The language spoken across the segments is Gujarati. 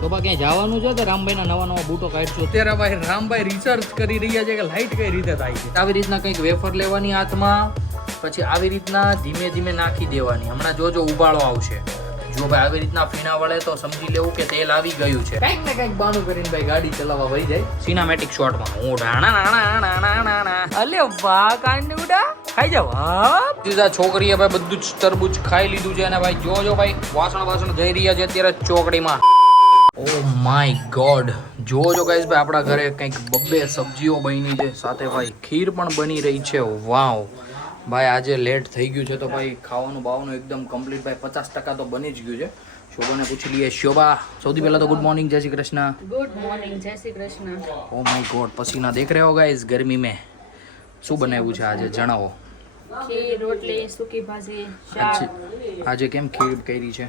તો ક્યાંય જવાનું છે તો રામભાઈના નવા બૂટો કાઢશું. અત્યારે ભાઈ રામભાઈ રિસર્ચ કરી રહ્યા છે કે લાઈટ કઈ રીતે થાય છે. આવી રીતના કંઈક વેફર લેવાની હાથમાં, પછી આવી રીતના ધીમે ધીમે નાખી દેવાની. હમણાં જોજો ઉબાળો આવશે. જો ભાઈ આવી રીતના ફીણા વળે તો સમજી લેવું કે તેલ આવી ગયું છે. કંઈક ને કંઈક બાનું કરીને ભાઈ ગાડી ચલાવવા વહી જાય સિનેમેટિક શોટમાં. હું અલે વાહ કાંડુડા ખાઈ જાવ. હા સીધા છોકરીએ ભાઈ બધું જ તરબૂચ ખાઈ લીધું છે. અને ભાઈ જોજો ભાઈ વાસણ જઈ રહ્યા છે અત્યારે ચોકડીમાં. ઓ માય ગોડ, જોજો ગાઈસ ભાઈ આપણા ઘરે કંઈક બબ્બે સબ્જીઓ બની છે, સાથે ભાઈ ખીર પણ બની રહી છે. વાવ ભાઈ આજે લેટ થઈ ગયું છે તો ભાઈ ખાવાનું બાવાનું એકદમ કમ્પ્લીટ ભાઈ 50% તો બની જ ગયું છે. શોભાને પૂછી લઈએ. શોભા, સૌથી પહેલા તો ગુડ મોર્નિંગ, જય શ્રી કૃષ્ણ. ગુડ મોર્નિંગ, જય Shri Krishna. Oh my god, પસીના દેખ રહે હો ગાઈસ ગરમી મેં. શું બનાવ્યું છે આજે જણાવો. ખીર, રોટલી, સૂકી ભાજી, શાક. આજે કેમ ખીર કરી છે?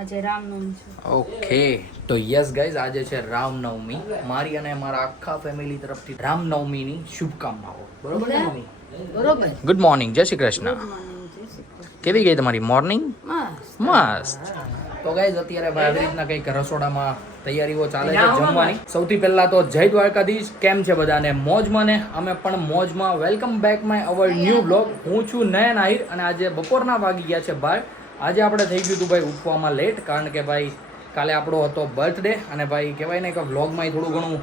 આજે રામનવમી છે. ઓકે, તો યસ ગાઈઝ આજે છે રામનવમી. મારી અને મારા આખા ફેમિલી તરફથી રામનવમીની શુભકામનાઓ. બરોબર ને મમ્મી? બરોબર. ગુડ મોર્નિંગ, જય શ્રી કૃષ્ણ. કેવી ગઈ તમારી મોર્નિંગ? મસ્ત. તો ગાઈઝ અત્યારે ભાઈ આવી રીતના કંઈક રસોડામાં તૈયારીઓ ચાલે છે જમવાની. સૌથી પહેલા તો જય દ્વારકાધીશ. કેમ છે બધાને? મોજમાં ને? અમે પણ મોજમાં. Welcome back my our new blog. હું છું નયન આહિર અને આજે બપોરના વાગી ગયા છે 12. આજે આપણે થઈ ગયું હતું ભાઈ ઉઠવામાં લેટ, કારણ કે ભાઈ કાલે આપણો હતો બર્થડે અને ભાઈ કહેવાય ને કે વ્લોગમાં થોડું ઘણું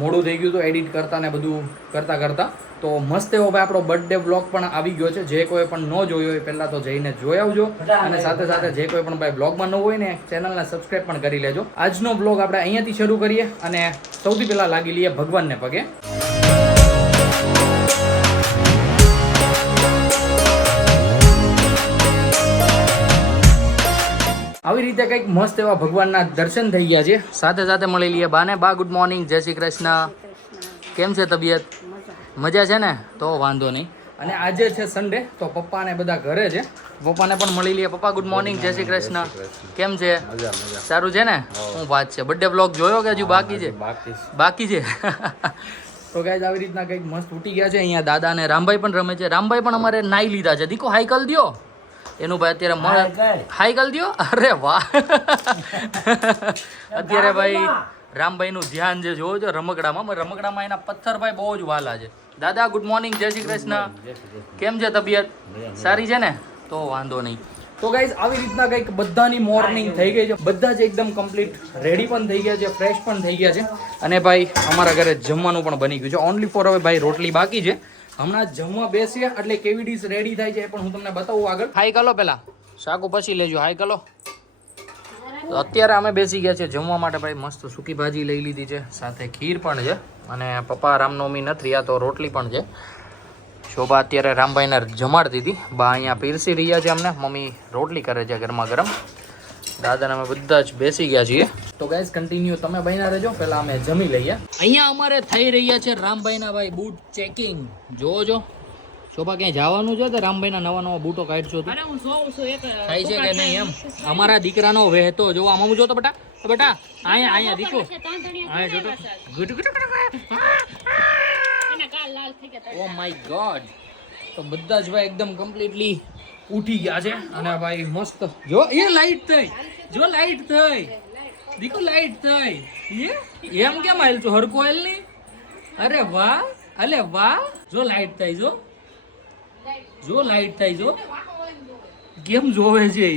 મોડું થઈ ગયું હતું એડિટ કરતા ને બધું કરતા. તો મસ્ત એવો ભાઈ આપણો બર્થડે વ્લોગ પણ આવી ગયો છે. જે કોઈ પણ ન જોયો હોય પહેલાં તો જઈને જોઈ આવજો, અને સાથે સાથે જે કોઈ પણ ભાઈ બ્લોગમાં ન હોય ને ચેનલને સબસ્ક્રાઈબ પણ કરી લેજો. આજનો બ્લોગ આપણે અહીંયાથી શરૂ કરીએ અને સૌથી પહેલાં લાગી લઈએ ભગવાનને પગે. આવી રીતે કંઈક મસ્ત એવા ભગવાનના દર્શન થઈ ગયા છે. સાથે સાથે મળી લઈએ બાને. બા ગુડ મોર્નિંગ, જય શ્રી કૃષ્ણ. કેમ છે તબિયત? મજા છે ને? તો વાંધો નહીં. અને આજે છે સન્ડે તો પપ્પાને બધા ઘરે છે. પપ્પાને પણ મળી લઈએ. પપ્પા ગુડ મોર્નિંગ, જય શ્રી કૃષ્ણ. કેમ છે? સારું છે ને? શું વાત છે? બર્થડે બ્લોગ જોયો કે હજુ બાકી છે? બાકી છે. તો ગાઈઝ આવી રીતના કંઈક મસ્ત ઉઠી ગયા છે. અહીંયા દાદા અને રામભાઈ પણ રમે છે. રામભાઈ પણ અમારે નાઈ લીધા છે. દીકો હાઈ કલ દ્યો એનું ભાઈ અત્યારે હાઈ કલ દ્યો. અરે વાહ. અત્યારે ભાઈ રામભાઈ નું ધ્યાન જે જોવો છો રમકડામાં એના પથ્થર ભાઈ બહુ જ વાલા છે. દાદા ગુડ મોર્નિંગ, જય શ્રી કૃષ્ણ. કેમ છે તબિયત? સારી છે ને? તો વાંધો નહીં. તો ગાઈઝ આવી રીતના કંઈક બધાની મોર્નિંગ થઈ ગઈ છે. બધા જ એકદમ કમ્પ્લીટ રેડી પણ થઈ ગયા છે, ફ્રેશ પણ થઈ ગયા છે. અને ભાઈ અમારા ઘરે જમવાનું પણ બની ગયું છે. ઓનલી ફોર હવે ભાઈ રોટલી બાકી છે. હમણાં જમવા બેસીએ એટલે કેવી ડીશ રેડી થાય છે એ પણ હું તમને બતાવું આગળ. હાઈ કરો પેલા, શાકુ પછી લેજો. હાઈ કરો. તો અત્યારે અમે બેસી ગયા છે જમવા માટે. ભાઈ મસ્ત સૂકી ભાજી લઈ લીધી છે, સાથે ખીર પણ છે. અને પપ્પા રામનવમી નથી રહ્યા તો રોટલી પણ છે. શોભા અત્યારે રામભાઈને જમાડતી હતી. બા અહીંયા પીરસી રહ્યા છે અમને. મમ્મી રોટલી કરે છે ગરમા ગરમ. દાદાને અમે બધા જ બેસી ગયા છીએ. તો ગાઈઝ કન્ટિન્યુ તમે બન્યા રહેજો. પહેલા અમે જમી લઈએ. અહીંયા અમારે થઈ રહ્યા છે રામભાઈના ભાઈ બૂટ ચેકિંગ. જોજો શોભા ક્યાંય જવાનું છે તો રામભાઈના નવા બૂટો કાઢશો. થાય છે કે નહીં એમ? અમારા દીકરાનો વહેતો જોવા મમ્મી જો તો બેટા અહીંયા દીકરો ઓ માય ગોડ. તો બધા જ ભાઈ એકદમ કમ્પ્લીટલી ઉઠી ગયા છે. અને ભાઈ મસ્ત જો એ લાઈટ થઈ. જો લાઈટ થઈ દીકો, લાઈટ થઈ. એમ કેમ આવેલ છો હરકો આવેલ નહીં? અરે વાહ, અલે વાહ. જો લાઈટ થઈ. જો લાઈટ થઈ. જો કેમ જોવે છે.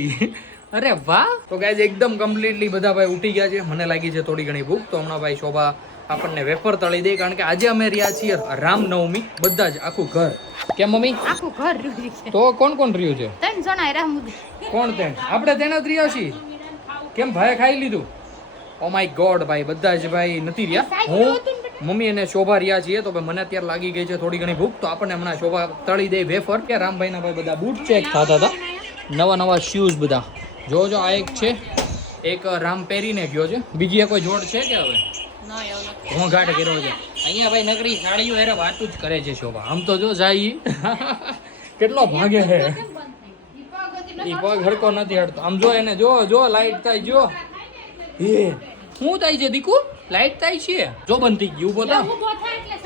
અરે વાહ. તો ગાઈઝ એકદમ કમ્પ્લીટલી બધા ભાઈ ઉઠી ગયા છે. મને લાગી છે થોડી ઘણી ભૂખ. તો હમણાં ભાઈ શોભા આપણને વેફર તળી દે, કારણ કે આજે અમે રહ્યા છીએ રામનવમી. બધા જ આખું ઘર. કેમ મમ્મી? આખું ઘર રહ્યું છે. તો કોણ કોણ રહ્યું છે? 3 જણા રામુદી. કોણ 3? આપણે 3 જ રહ્યા છીએ. કેમ ભાઈ ખાઈ લીધું? ઓ માય ગોડ ભાઈ બધા જ ભાઈ નથી રહ્યા. હું મમ્મી અને શોભા રહ્યા છીએ. તો ભાઈ મને અત્યારે લાગી ગઈ છે થોડી ઘણી ભૂખ. તો આપણને હમણાં શોભા તળી દે વેફર. કે રામભાઈના ભાઈ બધા બૂટ ચેક થતા હતા. નવા શૂઝ બધા જોજો. આ એક છે, એક રામ પહેરીને ગયો છે. બીજી કોઈ જોડ છે કે હવે ઘોંઘાટ કર્યો છે અહીંયા ભાઈ. નકરી સાડીઓ એરે વાતું જ કરે છે શોભા. આમ તો જો જાય કેટલો ભાગે છે. એ પગ હરકો નથી હટતો. આમ જો એને જો લાઈટ થાય. જો શું થાય છે દીકુ? લાઈટ થાય છે. જો બંધ થઈ ગયું. ઉભો થા.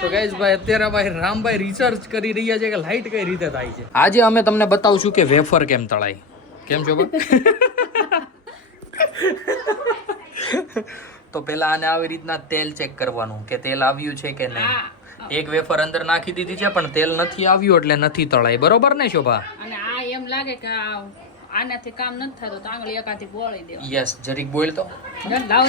તો ગાઈઝ ભાઈ અત્યારે ભાઈ રામભાઈ રિસર્ચ કરી રહ્યા છે કે લાઈટ કઈ રીતે થાય છે. આજે અમે તમને બતાવશું કે વેફર કેમ તળાય. કેમ છો? તો પેલા આને આવી રીતના તેલ ચેક કરવાનું કે તેલ આવ્યું છે કે નહીં. હા. એક વેફર અંદર નાખી દીધી છે પણ તેલ નથી આવ્યું એટલે નથી તળાય. બરોબર ને શોભા? અને આ એમ લાગે કે આનાથી કામ નથી થતું તો આંગળી એકાથી બોળી દેવા. યસ, જરીક બોલ તો. લાવ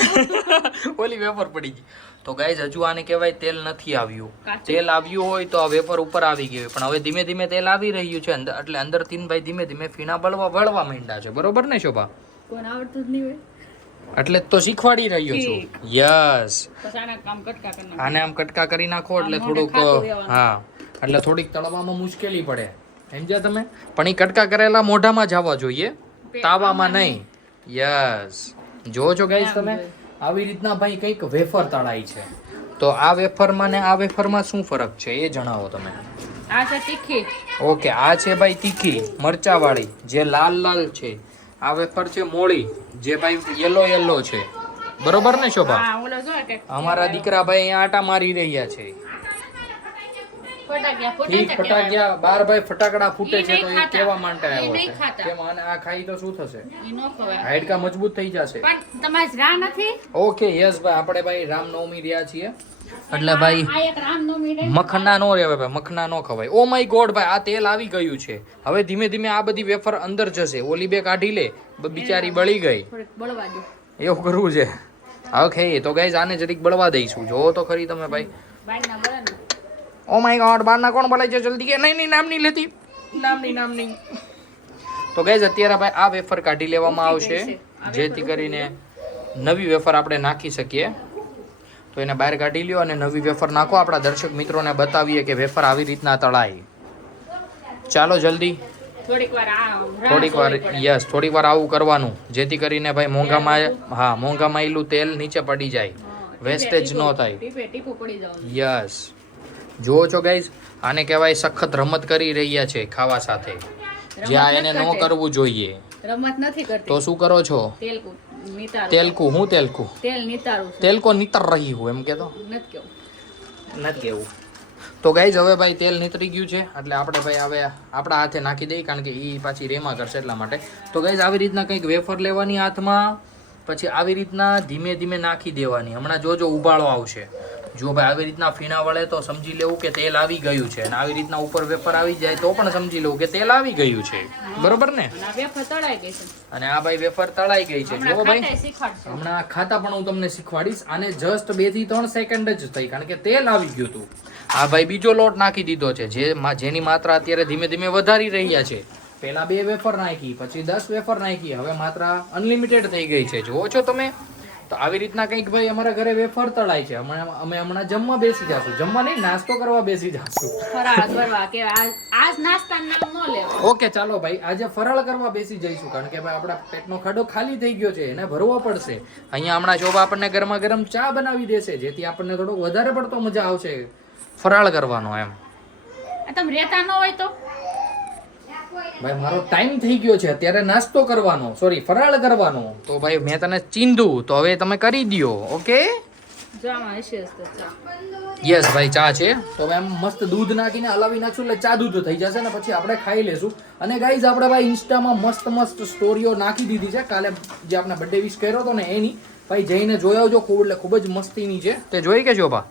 ઓલી વેફર પડી ગઈ. તો ગાઈઝ હજુ આને કહેવાય તેલ નથી આવ્યું. કાચું. તેલ આવ્યું હોય તો આ વેફર ઉપર આવી ગયું હોય. પણ હવે ધીમે ધીમે તેલ આવી રહ્યું છે અંદર, એટલે અંદર ભાઈ ધીમે ધીમે ફીણા વળવા માંડ્યા છે. બરોબર ને શોભા? કોણ આવડતું જ નહીં હોય એટલે જ તો શીખવાડી રહ્યો છું. યસ, પછી આના કામ કટકા કરી નાખો. આને આમ કટકા કરી નાખો એટલે આમ થોડુંક ખાતું રહેવાનું. હા, એટલે થોડીક તળવામાં મુશ્કેલી પડે. સમજ્યા તમે? પણ એ કટકા કરેલા મોઢામાં જ આવવા જોઈએ, તાવામાં નહીં. યસ, જો છો ગાઈસ તમે આવી રીતના ભાઈ કંઈક વેફર તળાય છે. તો આ વેફરમાં ને આ વેફરમાં શું ફરક છે એ જણાવો તમે. આ છે તીખી. ઓકે, આ છે ભાઈ તીખી મરચાવાળી જે લાલ લાલ છે. આ વેફર છે મોળી જે ભાઈ યલો છે. બરોબર ને શોભા? હા, ઓલો જો કે અમારા દીકરા ભાઈ અહીંયા આટા મારી રહ્યા છે. ફટાકડા ફૂટે ઠીક, છે ફટાકડા બાર ભાઈ ફટાકડા ફૂટે ઈ છે તો નહીં એ ખાતા. કેવા માટે ઈ આવ્યો નહીં છે? ખાતા. કેમ આને આ ખાઈ તો શું થશે? ઈ નો ખવાય. હાડકા મજબૂત થઈ જશે. પણ તમારે રા નથી ઓકે, યસ ભાઈ, આપણે ભાઈ રામનવમી રહ્યા છીએ એટલે ભાઈ આ એક રામનવમી રે મખના નો રહેવાય ભાઈ, મખના નો ખવાય. ઓ માય ગોડ ભાઈ, આ તેલ આવી ગયું છે. હવે ધીમે ધીમે આ બધી વેફર અંદર જશે. ઓલી બે કાઢી લે, બિચારી બળી ગઈ. થોડીક બળવા દો. એવું કરવું છે. ઓકે, તો ગાઈઝ આને જરીક બળવા દઈશું. જોવો તો ખરી તમે ભાઈ. બારના બળે ને ઓ માય ગોડ, બારના કોણ બોલાય છે? જલ્દી કે નહીં, નામ નહીં લેતી, નામ નહીં. તો ગાઈઝ અત્યારે ભાઈ આ વેફર કાઢી લેવામાં આવશે જેથી કરીને નવી વેફર આપણે નાખી શકીએ. તો એને બહાર કાઢી લ્યો અને નવી વેફર નાખો. આપણા દર્શક મિત્રોને બતાવીએ કે વેફર આવી રીતના તળાય. ચાલો જલ્દી, થોડીક વાર થોડીક વાર. યસ, થોડીક વાર આવું કરવાનું જેથી કરીને ભાઈ મોંઘામાં એલું તેલ નીચે પડી જાય, વેસ્ટેજ ન થાય. ટીપું પડી જવાનું. યસ, જુઓ છો ગાઈઝ, આને કહેવાય સખત રમત કરી રહ્યા છે ખાવા સાથે, જ્યાં એને ન કરવું જોઈએ. રમત નથી કરતી. તો શું કરો છો? તેલકુ નિતારું. તેલકું? હું તેલકું? તેલ નિતારું છું. તેલકો નીતર રહી હું એમ કેતો નથી કેવું. નથી કેવું. તો ગાઈઝ હવે ભાઈ તેલ નીતરી ગયું છે એટલે આપણે ભાઈ હવે આપણા હાથે નાખી દઈએ, કારણ કે એ પાછી રેમાં કરશે એટલા માટે. તો ગાઈઝ આવી રીતના કંઈક વેફર લેવાની હાથમાં, પછી આવી રીતના ધીમે ધીમે નાખી દેવાની. હમણાં જોજો ઉબાળો આવશે. જો ભાઈ આવી રીતના ફીણા વળે તો સમજી લેવું કે તેલ આવી ગયું છે, અને આવી રીતના ઉપર વેફર આવી જાય તો પણ સમજી લેવું કે તેલ આવી ગયું છે. બરોબર ને? અને આ વેફર તળાઈ ગઈ છે. અને આ ભાઈ વેફર તળાઈ ગઈ છે. જો ભાઈ ખાટાઈ શીખવાડશું. હમણાં ખાતા પણ હું તમને શીખવાડીશ. આને જસ્ટ 2 થી 3 સેકન્ડ જ થઈ, કારણ કે તેલ આવી ગયું હતું. આ ભાઈ બીજો લોટ નાખી દીધો છે જેની માત્રા અત્યારે ધીમે ધીમે વધારી રહ્યા છે. પહેલા 2 વેફર નાખી, પછી 10 વેફર નાખી, હવે માત્રા અનલિમિટેડ થઈ ગઈ છે. જુઓ છો તમે? તો આવી રીતના કંઈક ભાઈ અમારા ઘરે વેફર તળાય છે. અમે હમણાં જમવા બેસી જાશું. જમવા નહીં, નાસ્તો કરવા બેસી જાશું. ફરાળ કરવા કે આજ નાસ્તાનું નામ ન લેવું. ઓકે, ચાલો ભાઈ, આજે ફરાળ કરવા બેસી જઈશું, કારણ કે ભાઈ આપણા પેટનો ખાડો ખાલી થઈ ગયો છે, એને ભરવો પડશે. અહીંયા હમણાં શોભા આપણને ગરમા ગરમ ચા બનાવી દેશે, જેથી આપણને થોડો વધારે પડતો મજા આવશે ફરાળ કરવાનો. એમ તમે રહેતા ન હોય તો ભાઈ મારો ટાઈમ થઈ ગયો છે અત્યારે નાસ્તો કરવાનો, સોરી ફરાળ કરવાનો. તો ભાઈ મેં તને ચીંધું તો હવે તમે કરી દો. ઓકે, જો આમાં હશે તો ચા. યસ ભાઈ, ચા છે. તો હવે એમ મસ્ત દૂધ નાખીને હલાવી નાખશું એટલે ચા દૂધ થઈ જશે ને પછી આપણે ખાઈ લેશું. અને ગાઈઝ આપણે ભાઈ ઇન્સ્ટામાં મસ્ત સ્ટોરીઓ નાખી દીધી છે. કાલે જે આપણે બર્થડે વિશ કર્યો હતો ને એની, ભાઈ જઈને જોઈ આવજો. ખૂબ જ મસ્તીની છે. તે જોઈ કે શોભા?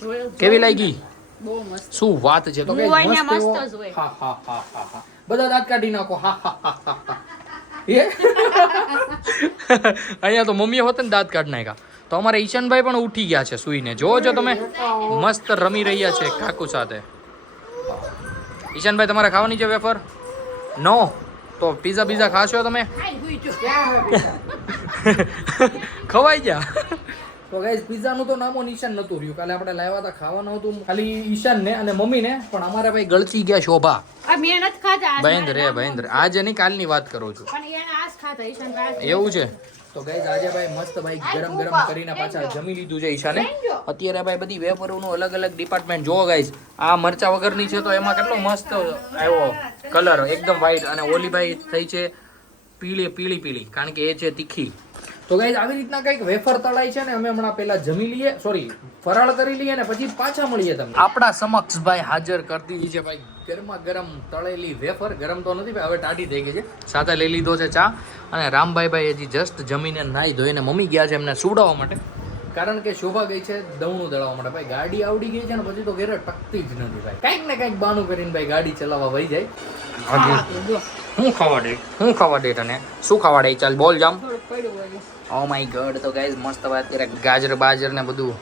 જોયો. કેવી લાગી? બહુ મસ્ત. શું વાત છે. તો હું ગાઈઝ અહીંયા મસ્ત મસ્ત જ હોય. હા. બધા દાંત કાઢી નાખો. હા. એ અહીંયા તો મમ્મીએ હોત ને દાંત કાઢી નાખ્યા. તો અમારા ઈશાનભાઈ પણ ઉઠી ગયા છે સુઈને. જોવો છો તમે, મસ્ત રમી રહ્યા છે કાકુ સાથે. ઈશાનભાઈ તમારે ખાવાની છે વેફર? નો? તો પીઝા ખાશો તમે? ખવાઈ ગયા. તો ગાઈઝ પિઝાનું તો નામો નિશાન નતું રહ્યું. કાલે આપણે લાવ્યા હતા, ખાવાનું હતું ખાલી ઈશાનને અને મમ્મીને, પણ અમારા ભાઈ ગળચી ગયા શોભા. આ મેં નથી ખાધા. બહેન્દ્ર આજે નહીં, કાલની વાત કરું છું. પણ એને આજ ખાધા ઈશાન રાત. એવું છે? તો ગાઈઝ આજે ભાઈ મસ્ત ભાઈ ગરમ કરીને પાછા જમી લીધું છે ઈશાને. અત્યારે ભાઈ બધી વેફરોનું અલગ અલગ ડિપાર્ટમેન્ટ. જોવો ગાઈઝ, આ મરચા વગરની છે તો એમાં કેટલો મસ્ત આવ્યો કલર, એકદમ વ્હાઈટ. અને ઓલી ભાઈ થઈ છે પીળી, કારણ કે એ છે તીખી. તો ગાઈઝ આવી રીતના કંઈક વેફર તળાય છે ને અમે હમણાં પહેલા જમી લઈએ, સોરી ફરાળ કરી લઈએ ને પછી પાછા મળીએ તમને. આપણા સમક્ષ ભાઈ હાજર કરી દીધી છે ભાઈ ગરમા ગરમ તળેલી વેફર. ગરમ તો નથી ભાઈ, હવે ટાઢી થઈ ગઈ છે. સાથે લઈ લીધો છે ચા. અને રામભાઈ હજી જસ્ટ જમીને નાહી ધોઈને મમ્મી ગયા છે એમને સુવડાવવા માટે. કારણ કે શોભા ગઈ છે દવણું દળાવવા માટે ભાઈ. ગાડી આવડી ગઈ છે ને પછી તો ઘરે ટકતી જ નથી ભાઈ. કંઈક ને કંઈક બાનું કરીને ભાઈ ગાડી ચલાવવા વહી જાય. હું ખાવા દે તને શું ખાવા દે? ચાલ બોલ જામ. Oh my god. તો ગાઈઝ મસ્ત વાત કરે ગાજર બાજર ને બધું.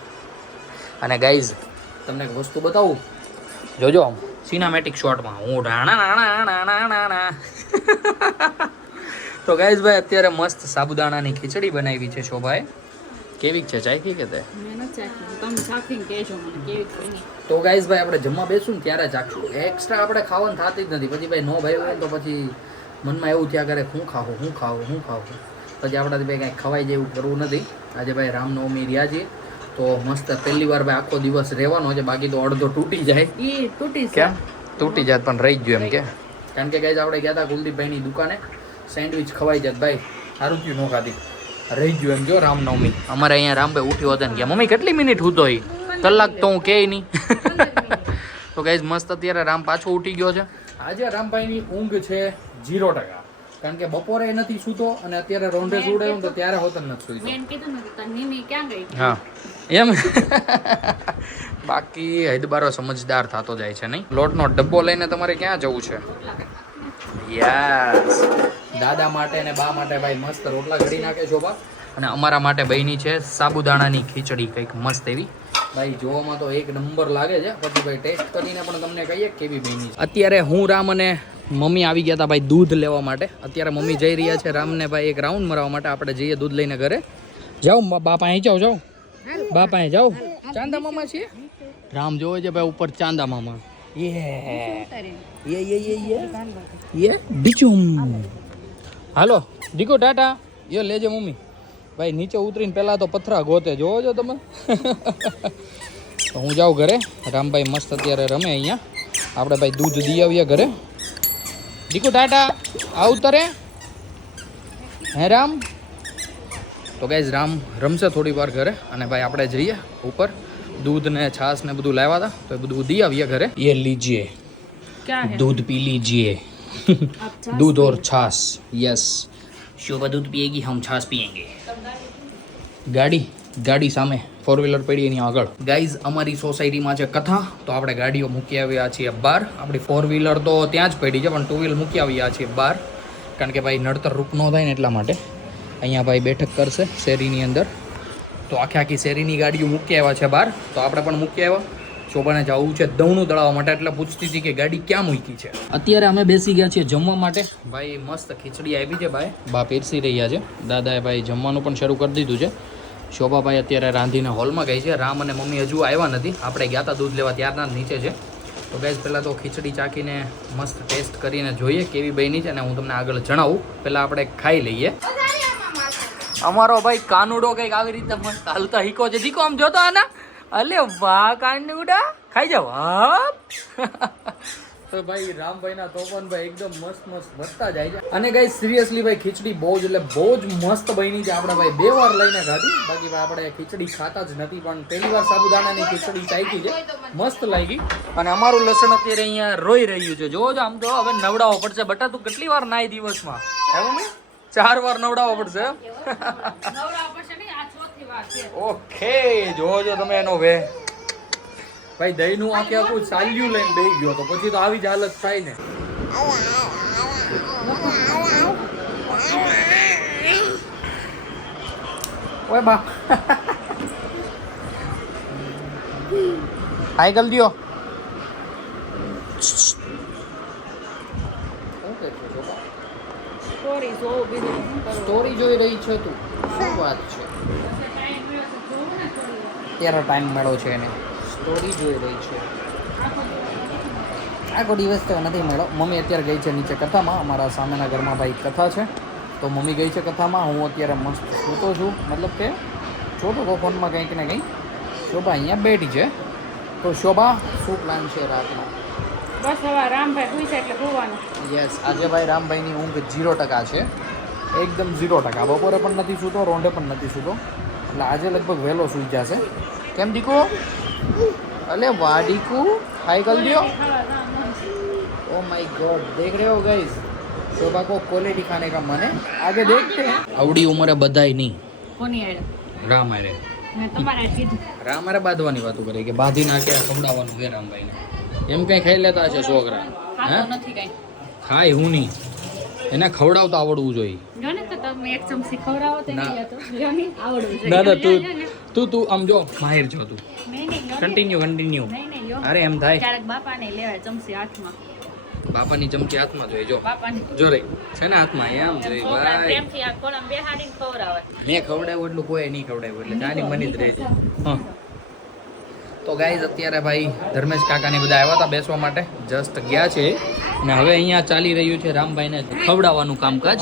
અને ગાઈઝ તમને એક વસ્તુ બતાવું, જોજો સિનેમેટિક શોટમાં હું ઢાણા. તો ગાઈઝ ભાઈ અત્યારે મસ્ત સાબુદાણાની ખીચડી બનાવી છે શોભાએ. કેવી છે? ચાખી કે તે? તો ગાઈઝ ભાઈ આપણે જમવા બેસું ને ત્યારે ચાખશું. એક્સ્ટ્રા આપણે ખાવાનું થતી જ નથી. પછી ભાઈ નો ભાઈ હોય તો પછી મનમાં એવું થયા કરે હું ખાવું. પછી આપણાથી ભાઈ કાંઈ ખવાય જેવું કરવું નથી. આજે ભાઈ રામનવમી રહ્યા છીએ તો મસ્ત પહેલી વાર ભાઈ આખો દિવસ રહેવાનો છે. બાકી તો અડધો તૂટી જાય. કેમ તૂટી જાય પણ રહી જ ગયું એમ કે. કારણ કે ગાઈઝ આપણે ગયા હતા કુલદીપભાઈની દુકાને, સેન્ડવિચ ખવાઈ જાય ભાઈ સારું થયું ન ખાધી, રહી ગયું એમ. જો રામનવમી અમારે અહીંયા રામભાઈ ઉઠ્યો હતો ને ગયા મમ્મી કેટલી મિનિટ ઉઠો હોય? કલાક તો હું કે નહીં. તો ગાઈઝ મસ્ત અત્યારે રામ પાછો ઉઠી ગયો છે. આજે રામભાઈની ઊંઘ છે 0%. કારણ કે બપોરે નથી સૂતો અને અત્યારે રોંઢે સુડાયું તો ત્યારે હોત નથી સૂતો. હા એમ. બાકી હૈદબારો સમજદાર થતો જાય છે નહીં. લોટનો ડબ્બો લઈને તમારે ક્યાં જવું છે? યસ. દાદા માટે ને બા માટે ભાઈ મસ્ત રોટલા ઘડી નાખે શોભા. અને અમારા માટે બની છે સાબુદાણાની ખીચડી કંઈક મસ્ત એવી. ભાઈ જોવામાં તો એક નંબર લાગે છે. પછી ભાઈ ટેસ્ટ કરીને પણ તમને કહીએ કેવી બની છે. અત્યારે હું રામ અને મમ્મી આવી ગયા હતા ભાઈ દૂધ લેવા માટે. અત્યારે મમ્મી જઈ રહ્યા છે રામને ભાઈ એક રાઉન્ડ મરાવવા માટે. આપણે જઈએ દૂધ લઈને ઘરે. જાઓ બાપા અહીં જાઓ. બાપા અહીં જાઓ. ચાંદા મામા છીએ. રામ જોવે છે ભાઈ ઉપર ચાંદા મામા. યે બીચુમ. હાલો દીકો ટાટા. યો લેજે મમ્મી. ભાઈ નીચે ઉતરીને પહેલાં તો પથરા ગોતે જોવો છો તમે. તો હું જાઉં ઘરે. રામભાઈ મસ્ત અત્યારે રમે અહીંયા. આપણે ભાઈ દૂધ દઈ આવીએ ઘરે. દીકો ટાટા આવતરે હે રામ. તો ગાઈઝ રામ રમશે થોડી વાર ઘરે અને ભાઈ આપણે જઈએ ઉપર. दूध ने छाछ ने બધું લાવ્યા હતા તો બધું દી આવીએ ઘરે. ये लीजिए दूध पी लीजिए. दूध और छाछ. यस शोभा दूध पिएगी हम छाछ पिएंगे. ગાડી સામે 4 વ્હીલર પડી એની આગળ. ગાઈઝ અમારી સોસાયટીમાં છે કથા તો આપણે ગાડીઓ મૂકી આવ્યા છીએ બહાર. આપણી 4 વ્હીલર તો ત્યાં જ પડી છે પણ 2 વ્હીલ મૂકી આવ્યા છીએ બહાર. કારણ કે ભાઈ નડતર રૂપ ન થાય ને એટલા માટે. અહીંયા ભાઈ બેઠક કરશે શેરીની અંદર. તો આખી શેરીની ગાડીઓ મૂકી આવ્યા છે બહાર. તો આપણે પણ મૂકી આવ્યા. શોભાને જવું છે દવણું દળાવવા માટે એટલે પૂછતી હતી કે ગાડી ક્યાં મૂકી છે. અત્યારે અમે બેસી ગયા છીએ જમવા માટે. ભાઈ મસ્ત ખીચડી આવી છે ભાઈ. બા પીરસી રહ્યા છે. દાદાએ ભાઈ જમવાનું પણ શરૂ કરી દીધું છે. શોભાભાઈ અત્યારે રાંધીને હોલમાં ગઈ છે. રામ અને મમ્મી હજુ આવ્યા નથી. આપણે ગયા હતા દૂધ લેવા ત્યારના જ નીચે છે. તો ગાઈઝ પહેલાં તો ખીચડી ચાખીને મસ્ત ટેસ્ટ કરીને જોઈએ કેવી બની છે અને હું તમને આગળ જણાવું. પહેલાં આપણે ખાઈ લઈએ. અમારો ભાઈ કાનુડો કંઈક આવી રીતે મસ્ત હાલતા હીકો છે. દીકો આમ જોતો આના. અલે વાહ કાનુડા ખાઈ જાવ. હા તો ભાઈ રામભાઈના તોફાનભાઈ એકદમ મસ્ત વધતા જાય છે. અને ગાઈસ સિરિયસલી ભાઈ ખીચડી બહુ જ મસ્ત બની છે. આપણે ભાઈ 2 વાર લઈને ખાધી. બાકી ભાઈ આપણે ખીચડી ખાતા જ નથી પણ પહેલી વાર સાબુદાણાની ખીચડી ચાખી છે. મસ્ત લાગી. અને અમારું લસણ અત્યારે અહીંયા રોઈ રહ્યું છે. જોજો આમ તો હવે નવડાવવો પડશે. બટા તું કેટલી વાર નાય દિવસમાં? હે મમ્મી 4 વાર નવડાવવો પડશે. ઓકે જોજો તમે એનો વે. ભાઈ દહીંનું આખું સાલ્યું લઈને બેસી ગયો તો પછી તો આવી જ હાલત થાય ને. ઓય બા સાયકલ દિયો. સ્ટોરી જોઈ રહી છે તું? શું વાત છે? અત્યારે ટાઈમ મળ્યો છે એને. સ્ટોરી જોઈ રહી છે. આખો દિવસ તો નથી મળ્યો. મમ્મી અત્યારે ગઈ છે નીચે કથામાં. અમારા સામેના ઘરમાં ભાઈ કથા છે તો મમ્મી ગઈ છે કથામાં. હું અત્યારે મસ્ત સૂતો છું. મતલબ કે જોતો તો ફોનમાં કંઈક ને કંઈક. શોભા અહીંયા બેઠી છે. તો શોભા શું પ્લાન છે રાતનો? બસ હવે રામભાઈ પૂછે એટલે હોવાનું. યસ આજે ભાઈ રામભાઈની ઊંઘ 0% છે. એકદમ 0%. બપોરે પણ નથી સૂતો, રોંઢે પણ નથી સૂતો. એટલે આજે લગભગ વહેલો સૂઈ જશે. કેમ દીકો? अले वाह डीकू हाय कर दियो. ओ माय गॉड देख रहे हो गाइस शोभा को क्वालिटी खाने का मन है. आगे देखते हैं. आवड़ी उम्र बधाई नहीं कोनी आड़े राम आड़े મેં તમારે કીધું રામ અરે બાંધવાની વાતો કરે કે બાંધી નાખે ખવડાવવાનું છે રામભાઈને એમ કઈ ખાઈ લેતા હશે છોકરા હે ખાતો નથી કઈ. ખાય હું નહીં એને ખવડાવતા આવડવું જોઈએ જો ને તો તમે એક ચમચી ખવડાવો તો ના. નહીં હતો. જો ને આવડવું જોઈએ. ના ના જો ને. તું આમ જો માહિર છો તું નહીં, નહીં, જો ને. કન્ટિન્યુ નહીં, નહીં, જો. અરે એમ થાય ક્યારેક બાપાને લેવાય ચમચી હાથમાં. બાપાની ચમચી હાથમાં જોઈએ જો બાપાને જો રે છે ને હાથમાં એમ જોઈએ છોકરા ભાઈ પ્રેમથી આ ખોળામાં બેહાડીને ખવડાવે. મેં ખવડાવ્યું એટલું કોઈ નહીં ખવડાવ્યું એટલે જાની મની જ રહે છે હા તો ગાઈઝ અત્યારે ભાઈ ધર્મેશ કાકાને બધા આવ્યા હતા બેસવા માટે જસ્ટ ગયા છે અને હવે અહીંયા ચાલી રહ્યું છે રામભાઈને ખવડાવવાનું કામકાજ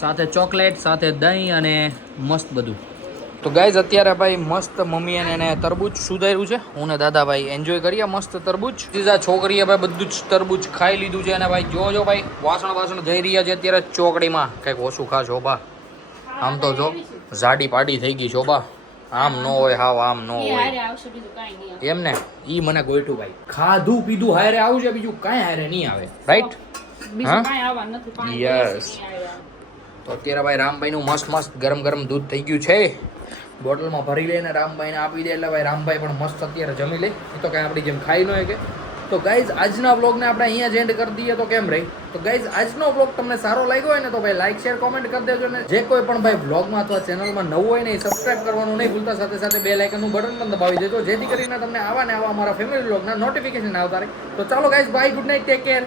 સાથે ચોકલેટ સાથે દહીં અને મસ્ત બધું તો ગાઈઝ અત્યારે ભાઈ મસ્ત મમ્મી અને એને તરબૂચ સુધાર્યું છે હું ને દાદાભાઈ એન્જોય કરીએ મસ્ત તરબૂચ સીધા છોકરીએ ભાઈ બધું જ તરબૂચ ખાઈ લીધું છે અને ભાઈ જો ભાઈ વાસણ જઈ રહ્યા છે અત્યારે ચોકડીમાં કંઈક ઓછું ખા શોભા આમ તો જો ઝાડી પાડી થઈ ગઈ શોભા આમ ન હોય હાવ આમ ન એ હોય હારે આવશે બીજું કાંઈ નહીં. એમ ને ઈ મને ગોઈઠું ભાઈ ખાધું પીધું હારે આવશે બીજું કાંઈ હારે નહીં આવે રાઈટ બીજું હા? કાંઈ આવવાનું નથી. પાણી Yes. નહીં આવ્યા. તો અત્યારે ભાઈ રામભાઈનું મસ્ત ગરમ દૂધ થઈ ગયું છે બોટલમાં ભરી લઈને રામભાઈને આપી દે એટલે ભાઈ રામભાઈ પણ મસ્ત અત્યારે જમી લે એ તો કાંઈ આપણી જેમ ખાઈ ન હોય કે તો ગાઈઝ આજના વ્લોગને આપણે અહીંયા જ એન્ડ કરી દઈએ તો કેમ રહી તો ગાઈઝ આજનો વ્લોગ તમને સારો લાગ્યો હોય ને તો ભાઈ લાઈક શેર કોમેન્ટ કરી દેજો ને જે કોઈ પણ ભાઈ વ્લોગમાં અથવા ચેનલમાં નવું હોય ને એ સબસ્ક્રાઇબ કરવાનું નહીં ભૂલતા સાથે સાથે બે લાઇકનનું બટન પણ દબાવી દેજો જેથી કરીને તમને આવા ને આવા અમારા ફેમિલી વ્લોગના નોટિફિકેશન આવતા રહે તો ચાલો guys bye good night take care